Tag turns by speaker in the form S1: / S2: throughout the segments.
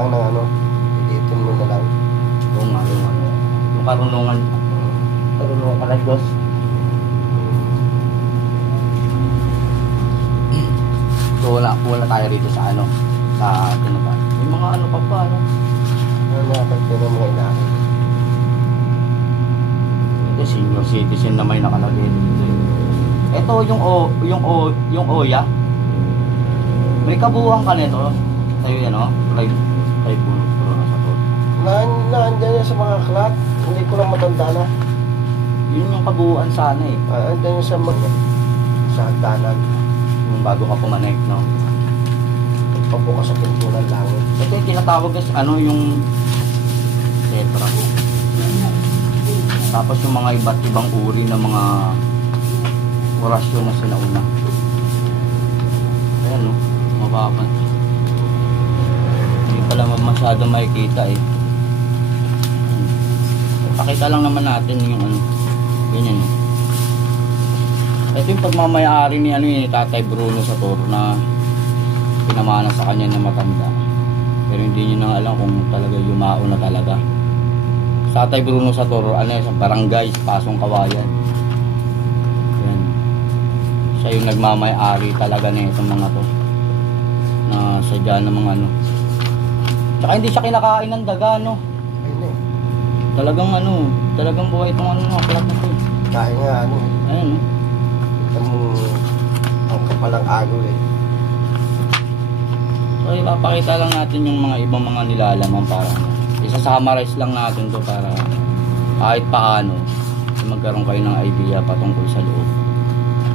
S1: na lang ng ano, ilitin mo na lang.
S2: Yung nga, yung ano. Yung karunungan. Karunungan ka ng Diyos. So wala, wala tayo rito sa ano. Sa ano ba? May mga ano pa pa, ano.
S1: Ano din ang mga inahin.
S2: Ito senior citizen na may nakalagay dito. Ito yung o, yung o, yung Oya. May kabuuan ka nito. Tayo yan, oh. Live, live puno, puno na sa to.
S1: Naan, naandyan yan sa mga klat. Hindi ko lang matanda na.
S2: Yun yung kabuuan sana eh.
S1: Ah, andyan yan sa mga sa hagdanan.
S2: Yung bago ka pumanek, no?
S1: Pagpabukas sa pintunan langit.
S2: Ito yung tinatawag is ano yung tetra. Tapos yung mga iba't ibang uri ng mga orasyon na sinauna. Ayan no, mababa. Hindi pala masyado makikita eh. Pakita lang naman natin yung ano. Ganyan. Ito yung pagmamayari ni ano ni Tatay Bruno sa toro na pinamana sa kanya na matanda. Pero hindi niya na alam kung talaga yumao na talaga. Sa Tatay Bruno sa Toro, ano sa barangay, Pasong Kawayan. Yan. Siya yung nagmamay-ari talaga na itong mga to. Na sadya ng mga ano. Tsaka hindi siya kinakain ng daga, no? Talagang ano, talagang buhay itong ano, mga plat na to. eh.
S1: Dahil nga ano,
S2: Ayan,
S1: ito mo ang kapalang agol eh.
S2: So, ipapakita lang natin yung mga ibang mga nilalaman para ano. Isa-summarize lang natin to para kahit paano magkaroon kayo ng idea patungkol sa loob.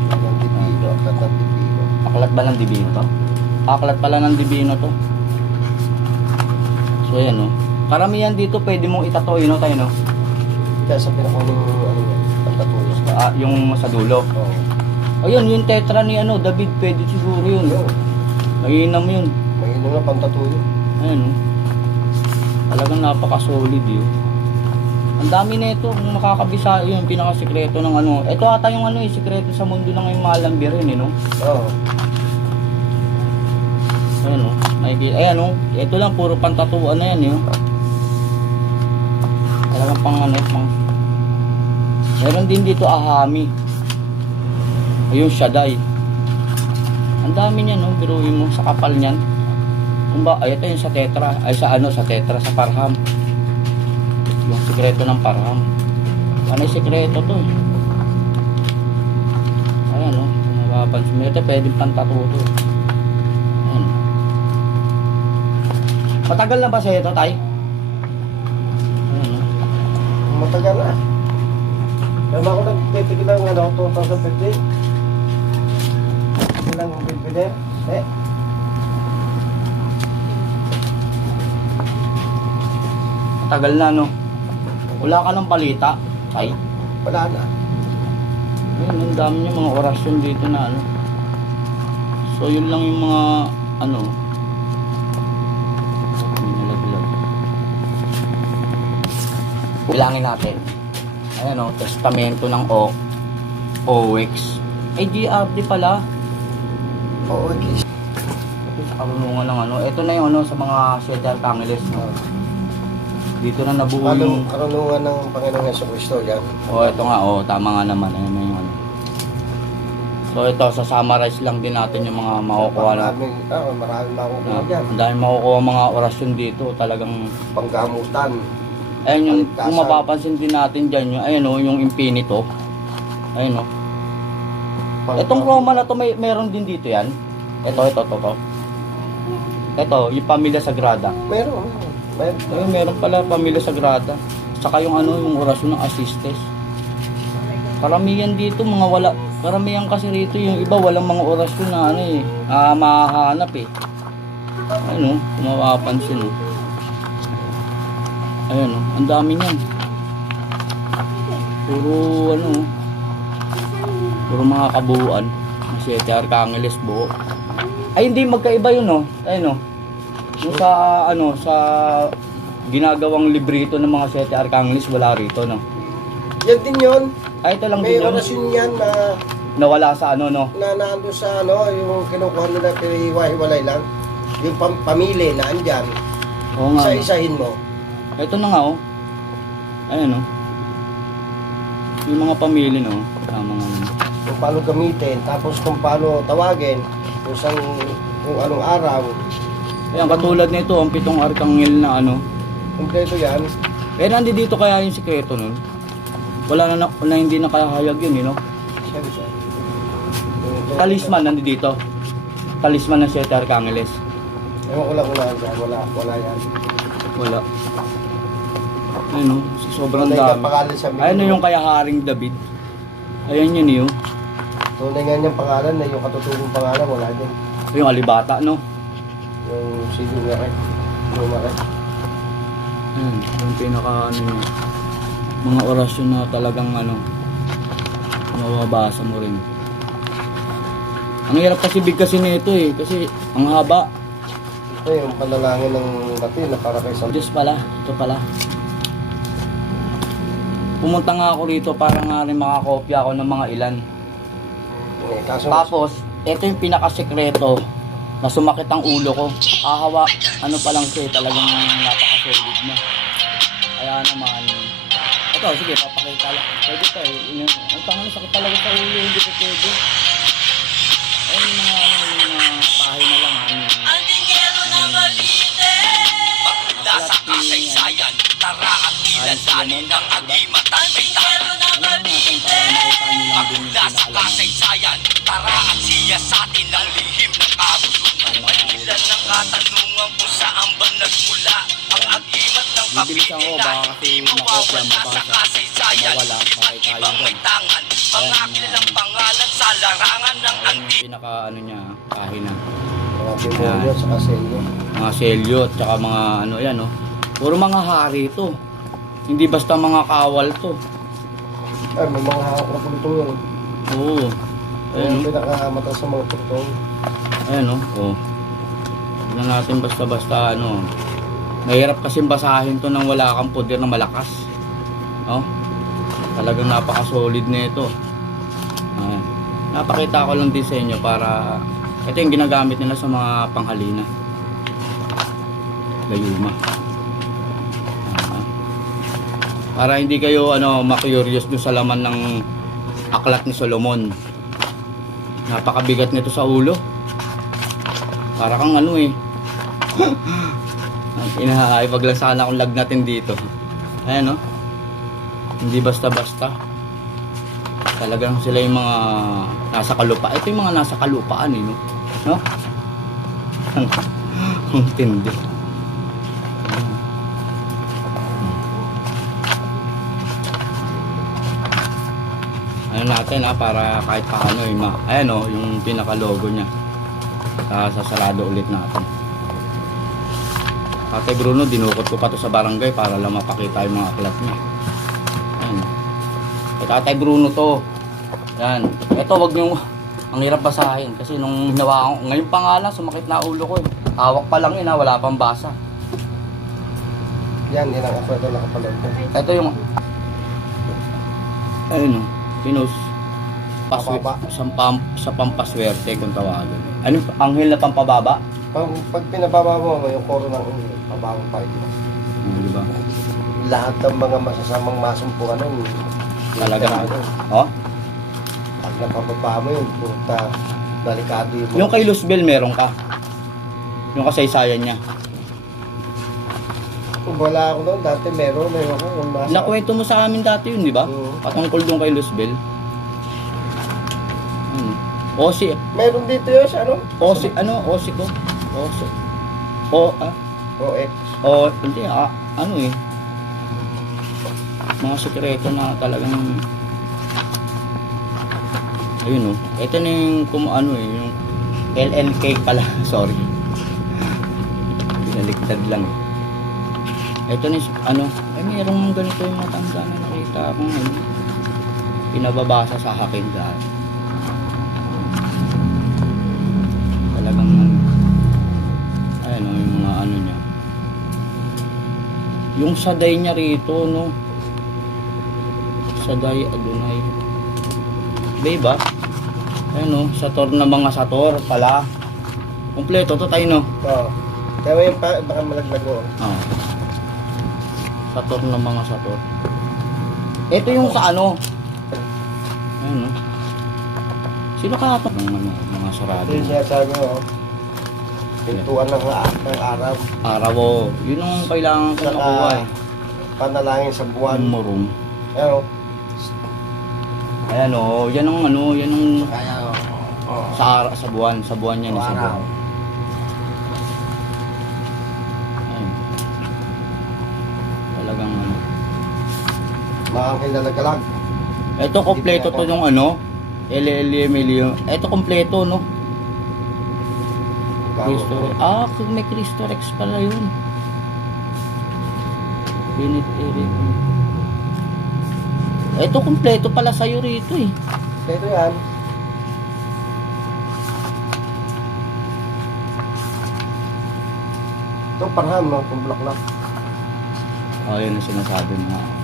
S1: Ang dipino, aklat ng dipino.
S2: Aklat ba ng dibino to? Aklat pala ng dibino to. So yan no. Karamihan dito pwede mong itatoy no tayo no.
S1: Kaya sa pinakuning ano yan, na.
S2: Ah, yung sa dulo.
S1: Oo.
S2: Ayun, yung tetra ni ano, David pwede siguro yun.
S1: Yun.
S2: Mainam yun.
S1: May ino na pantatuyo.
S2: Ayun no. Talagang napaka-solid yun. Ang dami na ito, kung makakabisa yun, yung pinakasikreto ng ano. Ito ata yung ano eh, sikreto sa mundo ng yung malambirin eh, no?
S1: Oo.
S2: Ayan o. Nakikita. Ayan o. Ito lang, puro pantatuan na yan yun. Talagang pang ano, pang... Meron din dito ahami. Ayun, shaday. Ang dami niyan, no? Biruin mo sa kapal niyan. Kung ba, ay ito yung sa tetra. Ay sa ano, sa tetra, sa parham. Yung sikreto ng parham. Ano yung sikreto to? Ayan o. Napapansin mo. Ito pwedeng pantatuto. Ayan o. Matagal na ba sa ito, Tay? Ayan, no?
S1: Matagal na. Kaya ako nagtitigil ng ano, 2015. Ilang bibili. Eh,
S2: Matagal na, no? Wala ka ng palita, Tay?
S1: wala na.
S2: Ayun, ang dami niya mga orasyon dito na, ano? So, yun lang yung mga, ano? May nalaglag. Bilangin natin. Ayan, no? Testamento ng O. OX. Ay, DRD pala.
S1: Oo, okay.
S2: Ito sa karunungan ng ano. Ito na yung ano sa mga Siete Arcangeles. No? Dito na nabuo yung...
S1: karunungan ng Panginoong Yeso Cristo yan?
S2: Oh, ito nga. Oh, tama nga naman. Ayun na yung ano. So ito, sa summarize lang din natin yung mga makukuha na.
S1: Maraming, ah, maraming makukuha
S2: Uh,
S1: dyan.
S2: dami makukuha mga orasyon dito. Talagang,
S1: Panggamutan.
S2: Ayun yung,
S1: Kaligtasan.
S2: kung mapapansin din natin dyan, yung, ayun oh, yung infinito. Ayun oh.
S1: Pang-
S2: Itong Roma na to, may, meron din dito yan. Ito, ito, ito, ito. Ito, yung Pamilya Sagrada.
S1: Meron, meron. Meron.
S2: Ayun, meron pala Pamilya Sagrada. Saka yung ano, yung orasyon ng Asistes. Karamihan dito, mga wala. Karamihan kasi rito, yung iba walang mga orasyon na ano eh. Ah, mahahanap eh. Ayun oh, kung mapapansin oh. Ayun oh, ang dami niyan. Puro ano oh. Puro mga kabuuan. Mga Siete Arcangeles buo. Ay hindi magkaiba yun oh. Ayun oh. Yung sa ano sa ginagawang librito ng mga Siete Arcangeles wala rito no.
S1: Yan din yun.
S2: Ay ito lang
S1: May
S2: din yun.
S1: orasyon yan na,
S2: Nawala sa ano no.
S1: na naando sa ano, yung kinukuha nila, pinahiwa-hiwalay lang. yung pam- pamili na andyan,
S2: Oo nga.
S1: isa-isahin mo.
S2: Ito na nga oh. Ayan oh. Yung mga pamili no. Tama nga.
S1: Kung paano gamitin, tapos kung paano tawagin, kung saan, kung anong araw.
S2: Ayan, katulad nito, ang pitong arkangel na ano.
S1: Kompleto yan.
S2: Eh, nandi dito kaya yung sikreto nun? Wala na, na, na hindi na kahayag yun, you know?
S1: Siyempre.
S2: Talisman, nandi dito. Talisman ng Sete Arcangeles.
S1: Ewan ko lang nandiyan. Wala, wala yan.
S2: Wala. Ayun oh, sobrang
S1: Tunay nga
S2: dami.
S1: pangalan sa
S2: Ayun oh, yung kaya Haring David. Ayan yun yun.
S1: Tunay nga niyang pangalan na yung katutubong pangalan, wala din.
S2: Yung alibata, no?
S1: Yung. Yung nga rin.
S2: Ayun, yung pinaka ano yun. Mga orasyon na talagang ano, mababasa mo rin. Ang hirap kasi bigkasin nito eh, kasi ang haba.
S1: Ito yung panalangin ng bati na para kay San
S2: Diyos pala, ito pala. Pumunta nga ako rito para nga rin makakopya ako ng mga ilan.
S1: Eh, kaso,
S2: Tapos, ito yung pinakasekreto na sumakit ang ulo ko. Ahawa, ano pa lang siya, talagang napaka-solid na. Kaya naman, ito, sige, papakita lang. Pwede pa eh. Yun, ang tangan sakit talaga sa ulo, hindi ko pwede.
S3: Tara at
S2: kilalanin
S3: Ang na
S2: ano para makita nyo lang din yung pinakalaman.
S3: kasaysayan Tara at siya sa atin ang lihim ng kabusunan May ilan ng katanungan kung saan ba nagmula Ang agimat ng
S2: Bibilis ako,
S3: kapitan
S2: baka kasi
S3: Di
S2: makopya,
S3: mawawala sa kasaysayan Iba't ibang may tangan Mga kilalang pangalan sa larangan ng anti
S2: pinaka, ano niya, pahay na.
S1: mga demonyo sa kaselyo.
S2: mga selyo at saka mga ano yan no. Puro mga hari to. Hindi basta mga kawal to.
S1: Ay, may mga hawak na.
S2: Oo.
S1: Ayun,
S2: Ayun no.
S1: pinakamataas sa mga pulitong.
S2: Ayun no. Oh. Hindi na natin basta-basta ano. Mahirap kasi basahin to nang wala kang poder na malakas. No? Talagang napaka-solid na ito. Ayan. Napakita ko lang din sa inyo para ito yung ginagamit nila sa mga panghalina. Layuma. Para hindi kayo ano ma-curious dun sa laman ng aklat ni Solomon. Napakabigat nito sa ulo. Para kang ano eh. Ang inahaibag lang sana akong lagnatin dito. Ayan no. Hindi basta-basta. Talagang sila yung mga nasa kalupa. Ito yung mga nasa kalupaan eh no. No? Ang tindi. Ano natin ha para kahit paano yung ma ayan o yung pinaka logo niya. Sa sasarado ulit natin. Ate Bruno dinukot ko pa to sa barangay para lang mapakita yung mga aklat niya. Ayan. Kay Tatay Bruno to. Yan ito wag niyo ang hirap basahin kasi nung hinawa ko ngayon pa nga lang sumakit na ulo ko eh. Hawak pa lang yun ha wala pang basa.
S1: Yan, yan ang afredo na kapalad ko.
S2: ito yung ayun o pinos paswe,
S1: Pababa.
S2: sa, pam, sa pampaswerte kung tawagin. Ano yung anghel na pampababa?
S1: Pag, pag pinababa mo, yung koro ng pababang pa ito.
S2: Hmm, di ba?
S1: Lahat ng mga masasamang masumpungan nun,
S2: talaga? Oh
S1: Pag napababa mo yun, puta, delikado yung
S2: yung kay Luzbel meron ka. Yung kasaysayan niya
S1: Kung wala ako doon, dati meron, meron ako. Yung nasa...
S2: nakwento mo sa amin dati yun di ba
S1: Oo.
S2: patungkol doon kay Luzbel hmm. Osi
S1: Meron dito yun sa ano?
S2: Osi ano Osi ko Oso O ah
S1: OX.
S2: O, hindi, ah, ano eh. Mga sekreto na talagang ayun oh. Ito na yung kum ano eh, yung LLK pala, sorry. Binaligtad lang eh. Ito yung, ano, ay mayroong ganito yung matanda na nakita akong ano, pinababasa sa akin dahil. Talagang ano, ayun oh, yung mga ano niya. Yung saday niya rito, no? Saday Adonai. Diba? Ayun, no? Sator na mga sator pala. Kompleto to tayo no.
S1: Oo. Kaya yung pa, baka malaglag mo.
S2: Ah. Sator ng mga sator. Ito yung sa ano. Ayun no. Sino kaya to? Ng ano, mga sarado.
S1: Ito yung sinasabi mo. oh. Pintuan ng, ng araw.
S2: Araw oh. Yun ang kailangan ko nakuha eh.
S1: Panalangin sa buwan.
S2: Umurum.
S1: Ano?
S2: Ayan oh, yan ang ano, yan ang
S1: Kaya, oh.
S2: sa, sa buwan, sa buwan yan, sa buwan. Ayun. Talagang ano.
S1: Makangkil na nagkalag.
S2: Ito kompleto to yung ano, LLML Ito kompleto no. Cristo. Ah, kung may Cristo Rex pala yun. Binit Eric. Ito kompleto pala sa'yo rito eh.
S1: Ito yan. Ito parham, no? Itong bulaklak.
S2: Oh, yun ang sinasabi mo.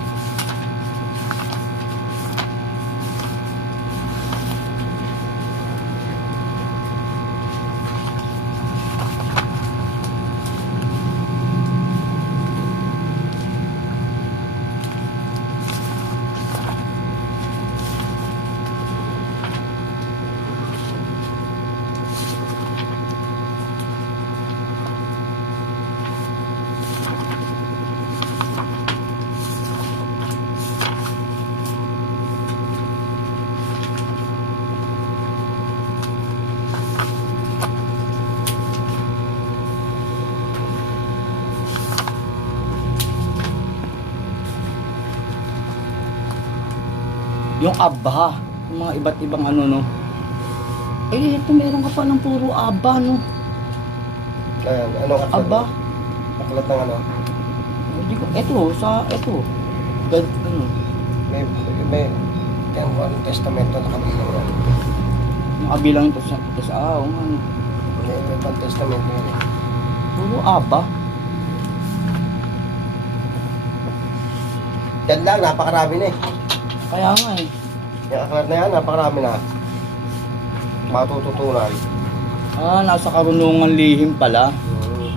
S2: Yung aba, yung mga iba't ibang ano no. Eh, ito meron ka pa ng puro aba no.
S1: Ayan, ano aklat?
S2: Aba.
S1: Aklat ng ano?
S2: Hindi ko, ito, sa, ito. Gad, ano,
S1: May, may, yan, one testamento na kabilang yan.
S2: yung kabilang ito sa, ito sa, ah, nga, ano.
S1: May, may one testamento yan.
S2: Puro aba.
S1: Yan lang, napakarami na eh.
S2: Kaya nga eh.
S1: Yung aklat na yan, napakarami na. Matututunan.
S2: Ah, nasa karunungan lihim pala.
S1: Hmm.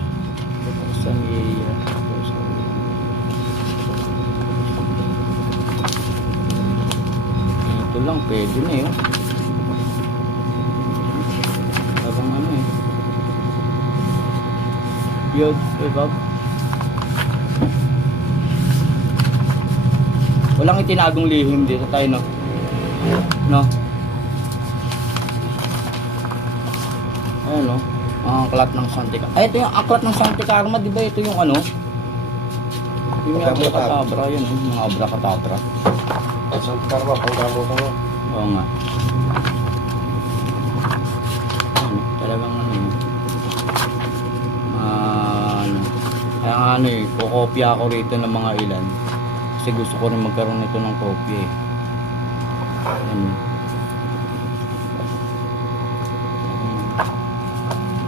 S2: Ito lang, pwede na yun. Parang ano eh. Eh, Bob. Walang itinagong lihim dito tayo, no? No? Ayan, no? Ang aklat ng Santa Carma. Ay, ito yung aklat ng Santa Carma, di ba? Ito yung ano? Yung mga abracadabra, yun, oh, yung mga abracadabra.
S1: Sa karma, panggamutan mo.
S2: Oo nga. Ano, talagang ano yun. Ah, ano. Kaya nga ano eh, kukopya ako rito ng mga ilan. Kasi gusto ko rin magkaroon nito ng kopya eh. Ano.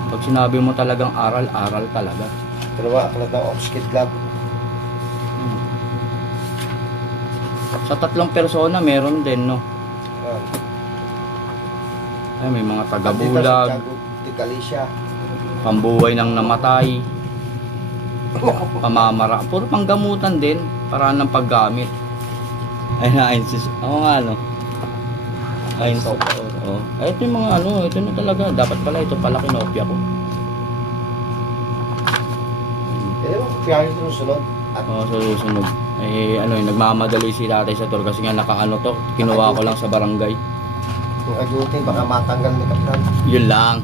S2: Pag sinabi mo talagang aral, aral talaga.
S1: Naman, aklat ng Oxkid Club.
S2: Hmm. Sa tatlong persona, meron din, no?
S1: Ayan.
S2: Ay, may mga tagabulag, pambuhay ng namatay, pamamara. Puro panggamutan din, para ng paggamit. Ay na, insist. Oo nga, no? Ay,
S1: Stop.
S2: Oo. Ay, ito yung mga ano, ito na talaga. Dapat pala, ito pala kinopya ko.
S1: Eh, kaya yung susunod.
S2: Oo, sa susunod. Eh, ano, eh, nagmamadali si tatay sa tour kasi nga nakaano to, kinuha ko lang sa barangay.
S1: yung agutin, baka matanggal ni Kaplan.
S2: Yun lang.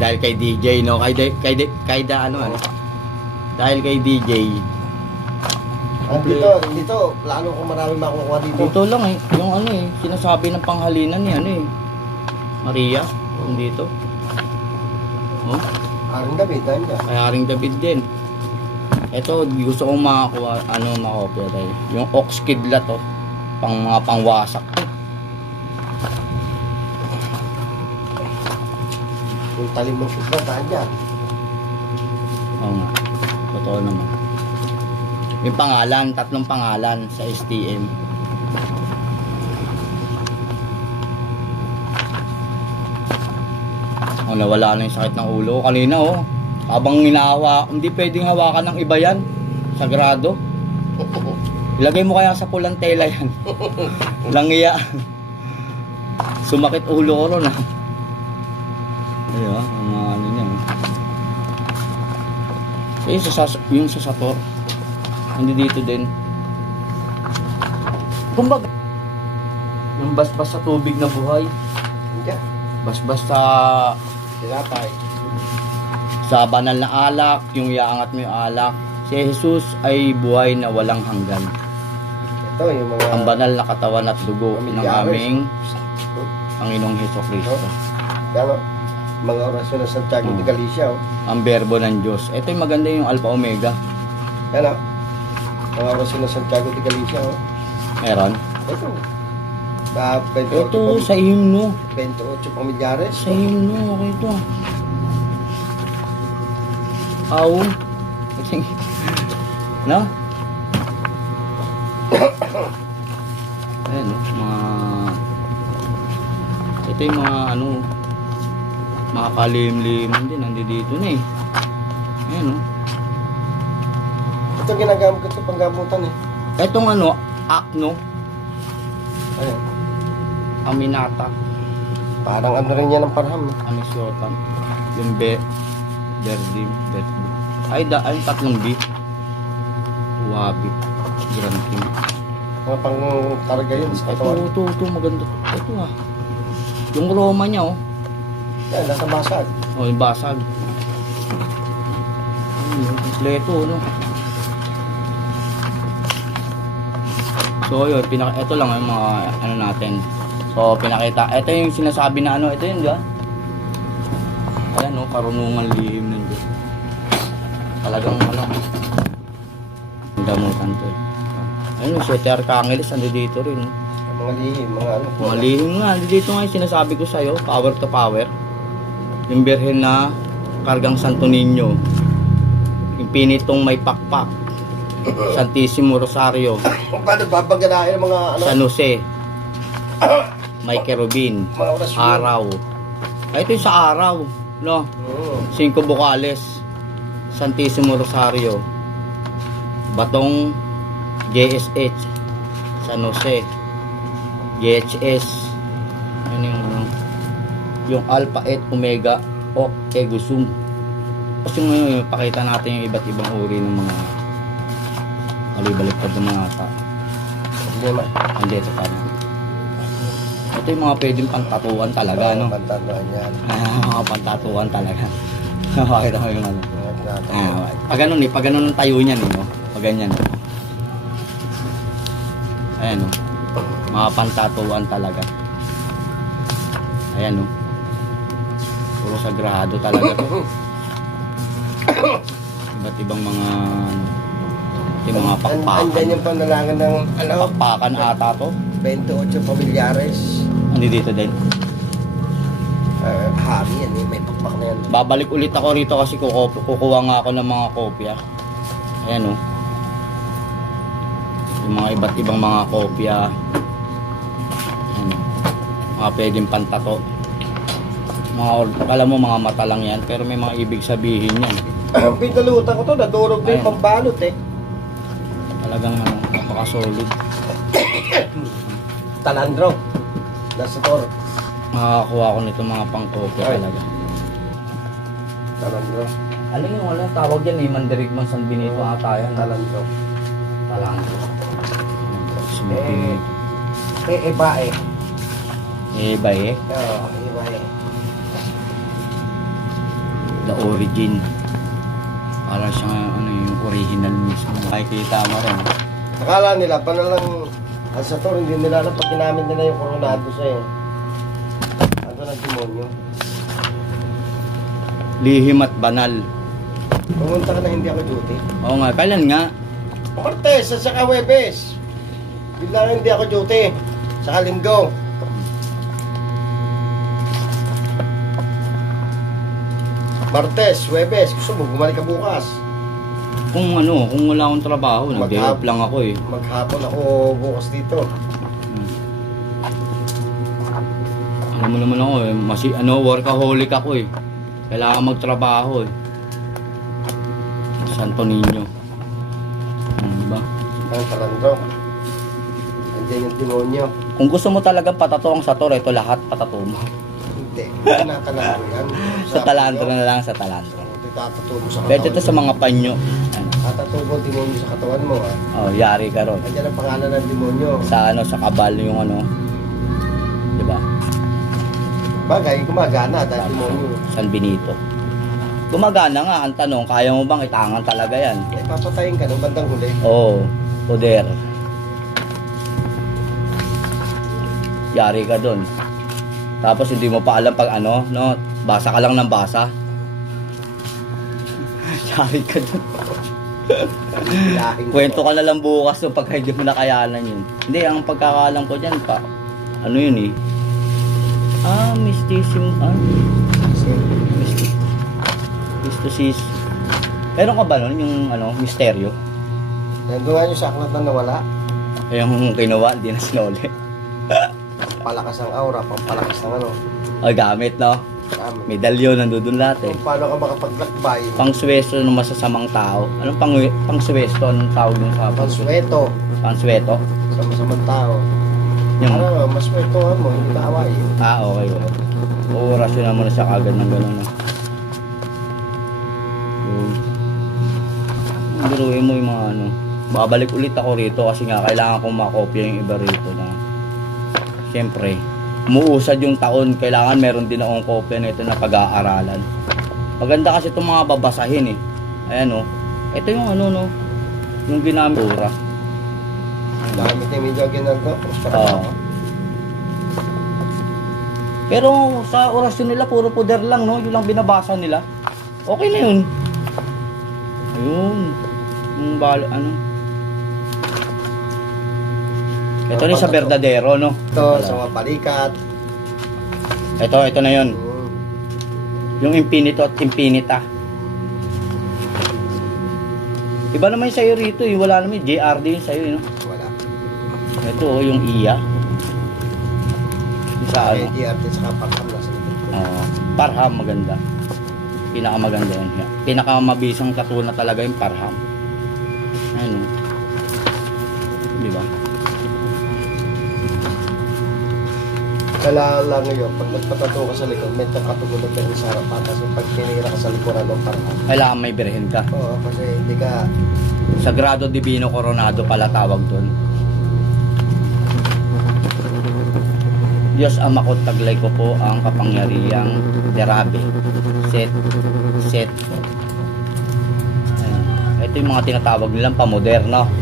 S2: Dahil kay DJ, no? Kay, de, kay, de, kay da, ano, ano? Dahil kay DJ,
S1: At dito, dito, lalo kung marami makukuha dito.
S2: Dito lang eh, yung ano eh, sinasabi ng panghalinan ni ano eh. Maria, yung dito. Oh,
S1: Aring David, dahil ka.
S2: kaya ring David din. Ito, gusto kong makakuha, ano, makopya tayo. Yung ox kidlat oh, pang mga pangwasak to.
S1: Yung talim ng kisla, dahil dyan.
S2: Oo nga, totoo naman. Yung pangalan, tatlong pangalan sa STM. Oh, nawala na yung sakit ng ulo. Kanina, oh. Habang hinahawa, hindi pwedeng hawakan ng iba yan. Sagrado. Ilagay mo kaya sa pulang tela yan. Langiya. Sumakit ulo ko ron, ah. Ayun, ah, ang mga ano niya. yung sa, yung sa Sator, hindi dito din. Kumbaga, yung basbas sa tubig na buhay,
S1: Hindi.
S2: basbas sa
S1: Tinapay.
S2: sa banal na alak, yung iaangat mo yung alak. Si Jesus ay buhay na walang hanggan.
S1: Ito, yung mga...
S2: Ang banal na katawan at dugo ng aming Panginoong Heso Kristo.
S1: Oh. Mga orasyon ng Santiago de
S2: Hmm.
S1: Galicia, oh.
S2: Ang berbo ng Diyos. Ito yung maganda yung Alpha Omega.
S1: Yan, oh. Mga ng Santiago de Galicia, oh.
S2: Meron.
S1: Ito. Ba, 28
S2: Ito sa himno.
S1: 28 pamilyares.
S2: Sa himno. Okay ito. Aw. no? Ayan, no? Mga... Ito yung mga ano... Mga kalim-liman din. Nandito dito na eh. Ayan, no?
S1: Ito ginagamit ko ito panggamutan, eh.
S2: Etong ano, akno,
S1: Ayan.
S2: aminata,
S1: Parang ano rin yan ng parham, eh.
S2: yung be, berdim, betbo. Ay, da, ay, tatlong B. Wabi, grantim.
S1: Mga pang karga yun sa
S2: Ito,
S1: katawan.
S2: ito, ito, maganda. Ito ah. Yung Roma niya, oh.
S1: Yan, nasa basag.
S2: Oh, yung basag. Ay, kompleto, no? So, yun, pinaka ito lang yung mga ano natin. So, pinakita. Ito yung sinasabi na ano, ito yun, di ba? Ayan, no, karunungan lihim ng Diyos. Talagang ano, damutan to. eh. Ayun, yung Sete Arcangelis, ando dito rin.
S1: Ang mga lihim, mga ano.
S2: Mga lihim nga, dito nga yung sinasabi ko sa'yo, power to power. Yung birhen na kargang Santo Niño. Yung pinitong may pakpak. Santissimo Rosario.
S1: Paano babaganahin ang mga ano,
S2: San Jose.
S1: Mga orasyon.
S2: Araw. Ay, ito yung sa araw. No?
S1: Oo.
S2: Cinco Bucales. Santissimo Rosario. Batong JSH. San Jose. JHS. Ano yung ano? Yung Alpha et Omega o Ego Sum. Tapos yung ano, yung pakita natin yung iba't ibang uri ng mga alibaliktad ng mga ata.
S1: Hindi ma.
S2: Hindi, ito pa Ito yung mga pwedeng pantatuan talaga, no?
S1: Pantanuan yan.
S2: Ah, mga pantatuan talaga. Makita mo yung ano. Ah, pag ganun eh, pag ganun ang tayo niyan eh, no? Pag ganyan. Ayan, no? Mga pantatuan talaga. Ayan, no? Puro sagrado talaga to. Iba't ibang mga, ano, yung mga
S1: An-
S2: pakpakan.
S1: Andyan yung panalangin ng ano,
S2: Pakpakan ata to.
S1: 28 pamilyares.
S2: Ano dito din?
S1: Uh, hari yan, may pakpak na yan.
S2: Babalik ulit ako rito kasi kuku kukuha nga ako ng mga kopya. Ayan o. Yung mga iba't ibang mga kopya. Ayan. Mga pwedeng pantato. Mga, alam mo mga mata lang yan, pero may mga ibig sabihin yan.
S1: Pinulutan ko to, nadurog na yung pambalot eh.
S2: Talagang ano, napaka-solid.
S1: Talandro. Nasa tor.
S2: Makakakuha ko nito mga pang-kopya
S1: Ay.
S2: talaga.
S1: Talandro.
S2: Alam yung ano, tawag yan eh, Mandirigman San Benito ata yan.
S1: Talandro.
S2: Talang. San
S1: Eh. Eh, iba eh.
S2: Eh, ba eh?
S1: Oo, iba eh.
S2: the origin. Para siya ano yung original mismo. Makikita mo rin.
S1: Akala nila, panalang ang sa tor, hindi nila alam pag ginamit nila yung koronado sa eh. Ano ng demonyo?
S2: Lihim at banal.
S1: Pumunta ka na hindi ako duty.
S2: Oo nga, kailan nga?
S1: Martes, sa saka Webes. Bigla hindi ako duty. Saka linggo. Martes, Webes. Gusto mo, bumalik ka bukas.
S2: Kung ano, kung wala akong trabaho, nag-day lang ako eh.
S1: Maghapon ako bukas dito.
S2: Hmm. Alam mo naman ako eh, masi, ano, workaholic ako eh. Kailangan magtrabaho eh. Santo Niño. Ano ba?
S1: Ang talandro. Andiyan yung demonyo.
S2: Kung gusto mo talagang patato ang sator, ito lahat patato mo.
S1: Hindi. Tinatanaro yan.
S2: Sa talantro na lang, sa talantro.
S1: Tatato mo sa katawan.
S2: Pwede ito sa mga panyo. Ano?
S1: Tatato mo ang demonyo sa katawan mo ha.
S2: Oh, yari ka ron.
S1: Andiyan ang pangalan ng demonyo.
S2: Sa ano, sa kabal yung ano. 'Di ba?
S1: Bagay, gumagana dahil demonyo.
S2: San Benito. Gumagana nga ang tanong, kaya mo bang itangan talaga yan?
S1: Eh, papatayin ka ng bandang huli.
S2: Oo, oh, poder. Yari ka doon. Tapos hindi mo pa alam pag ano, no? Basa ka lang ng basa. Yari ka.
S1: Lahing
S2: Kwento ka na lang bukas no, pag hindi mo nakayanan yun. Hindi, ang pagkakalam ko dyan pa, ano yun eh. Ah, mysticism, ah, mystic, mysticism. Meron ka ba nun yung ano, misteryo?
S1: Nga yung sa aklat na nawala.
S2: Yung kinuha, hindi na sinuli.
S1: Palakas ang aura, pampalakas ng ano.
S2: Ay, gamit, no?
S1: Tama.
S2: Medalyon, nandun lahat eh.
S1: Kung paano ka makapaglakbay.
S2: Pang swesto ng masasamang tao. Anong pang, pang swesto? Anong tawag yung sa
S1: Masweto
S2: Pang sweto?
S1: sa masamang tao.
S2: Yung,
S1: Ano, maswetohan mo, hindi ka away.
S2: ah, okay, okay. Oorasyon mo na siya kagad ng gano'n, no? Biruin mo yung mga ano. Babalik ulit ako rito kasi nga kailangan kong makopya yung iba rito na Siyempre, umuusad yung taon, kailangan meron din akong kopya nito na pag-aaralan. Maganda kasi itong mga babasahin eh. Ayan o. Ito yung ano no, yung ginamit ura.
S1: Gamit ni Medyo Ginaldo.
S2: Oo. Pero sa orasyon nila, puro puder lang, no? Yun lang binabasa nila. Okay na yun. Ayun. Yung bal, ano. Ito rin sa verdadero, no?
S1: Ito, sa mga balikat.
S2: Ito, ito na yun.
S1: Hmm.
S2: Yung infinito at infinita. Iba naman yung sa'yo rito, eh. Wala naman yung JRD yung sa'yo, eh, no?
S1: Wala.
S2: Ito, oh, yung iya. Yung sa ano.
S1: Sa arte sa kapakam na sa.
S2: Oo. parham maganda. Pinakamaganda yan. Pinakamabisang tattoo na talaga yung parham. Ayun. oh. Di ba?
S1: Kailangan lang yun, pag nagpatato ka sa likod, may katugulog ka rin sa harapan. Kasi pag tinira ka sa likuran ng parang.
S2: Kailangan may birhen ka.
S1: Oo, kasi hindi ka
S2: Sagrado Divino Coronado pala tawag doon. Diyos Ama ko, taglay ko po ang kapangyarihang derabe. Set. Set. Ayan. Ito yung mga tinatawag nilang pamoderno.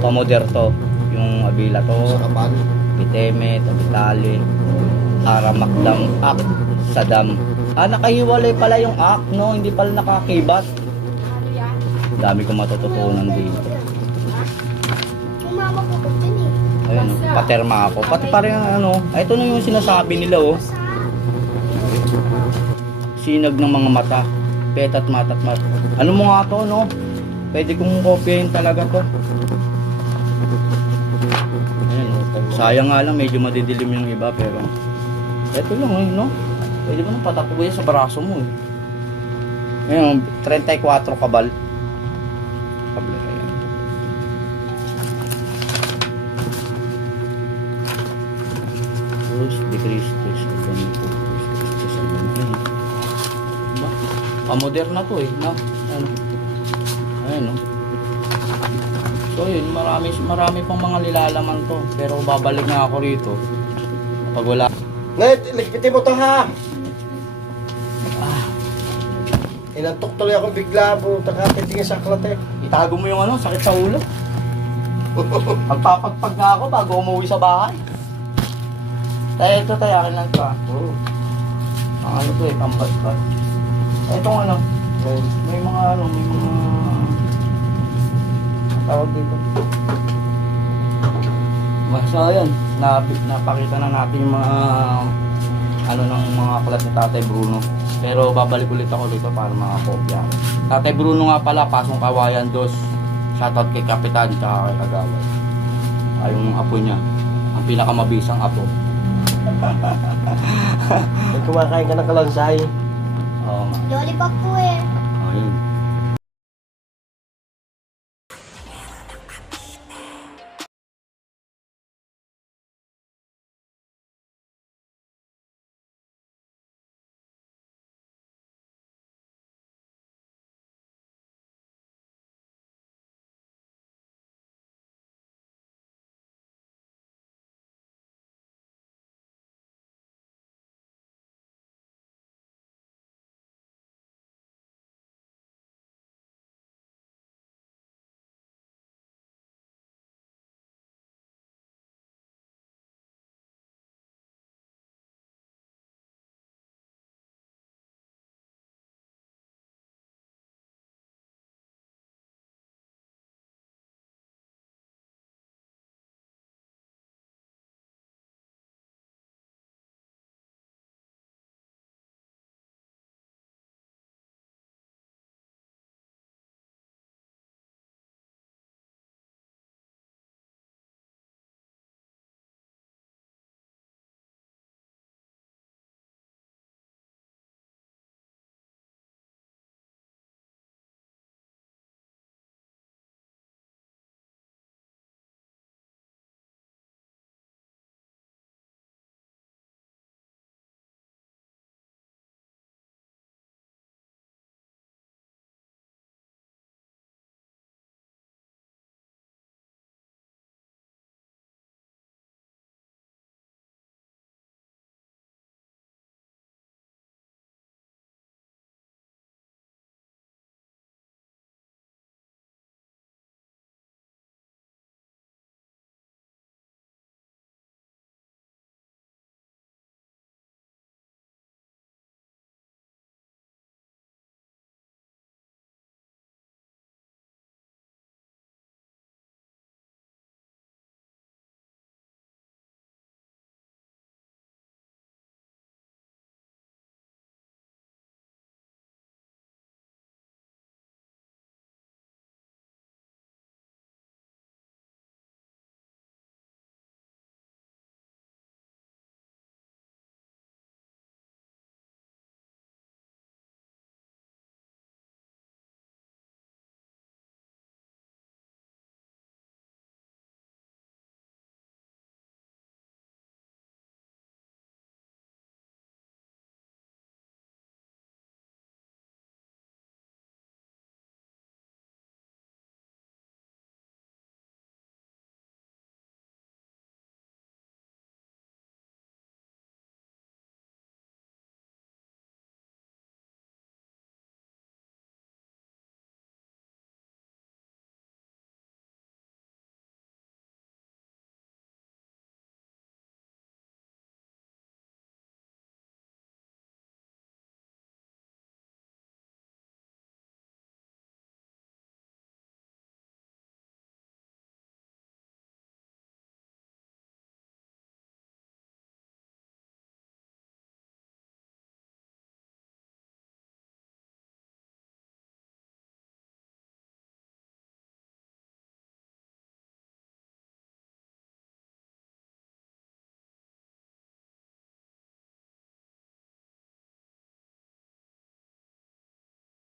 S1: pamudar
S2: Pamoderto. Yung abila to.
S1: sa kapan.
S2: Piteme, Tabitali, Aramakdam, Ak, Sadam. Ah, nakahiwalay pala yung Ak, no? Hindi pala nakakibat. Dami kong matututunan dito.
S4: Eh.
S2: Ayun, paterma ako. Pati parang ano, ito na yung sinasabi nila, oh. Sinag ng mga mata. Petat matat mat. Ano mo nga to, no? Pwede kong kopyahin talaga to. Ayan, oh. Sayang nga lang, medyo madidilim yung iba, pero... Ito lang, eh, no? Pwede mo nang patatuloy sa braso mo, eh. Ngayon, 34 kabal. Kabal, ayan. Cruz de Christus, ganito, Cruz de Christus, ang ganito. Diba? Pamoderna to eh, no? Ano? Ayan, no? So yun, marami, marami pang mga nilalaman to. Pero babalik nga ako rito. Kapag wala.
S1: Net, ligpitin mo to ha! Inantok tuloy ako bigla po, takakitingin sa aklat eh.
S2: Itago mo yung ano, sakit sa ulo. Magpapagpag nga ako bago umuwi sa bahay. Tayo ito, tayo akin lang to ah.
S1: Hmm.
S2: Ang ano to eh, pambasbas. Itong ano, may mga ano, may mga... tawag dito. Basta yan, nap napakita na natin yung mga ano ng mga aklat ni Tatay Bruno. Pero babalik ulit ako dito para makakopya. Tatay Bruno nga pala, pasong kawayan dos. Shoutout kay Kapitan tsaka kay Kagawad. Ay yung apo niya. Ang pinakamabisang apo.
S1: Pag kumakain ka ng kalansay,
S2: Oo nga.
S4: Lollipop po eh.
S2: Oh.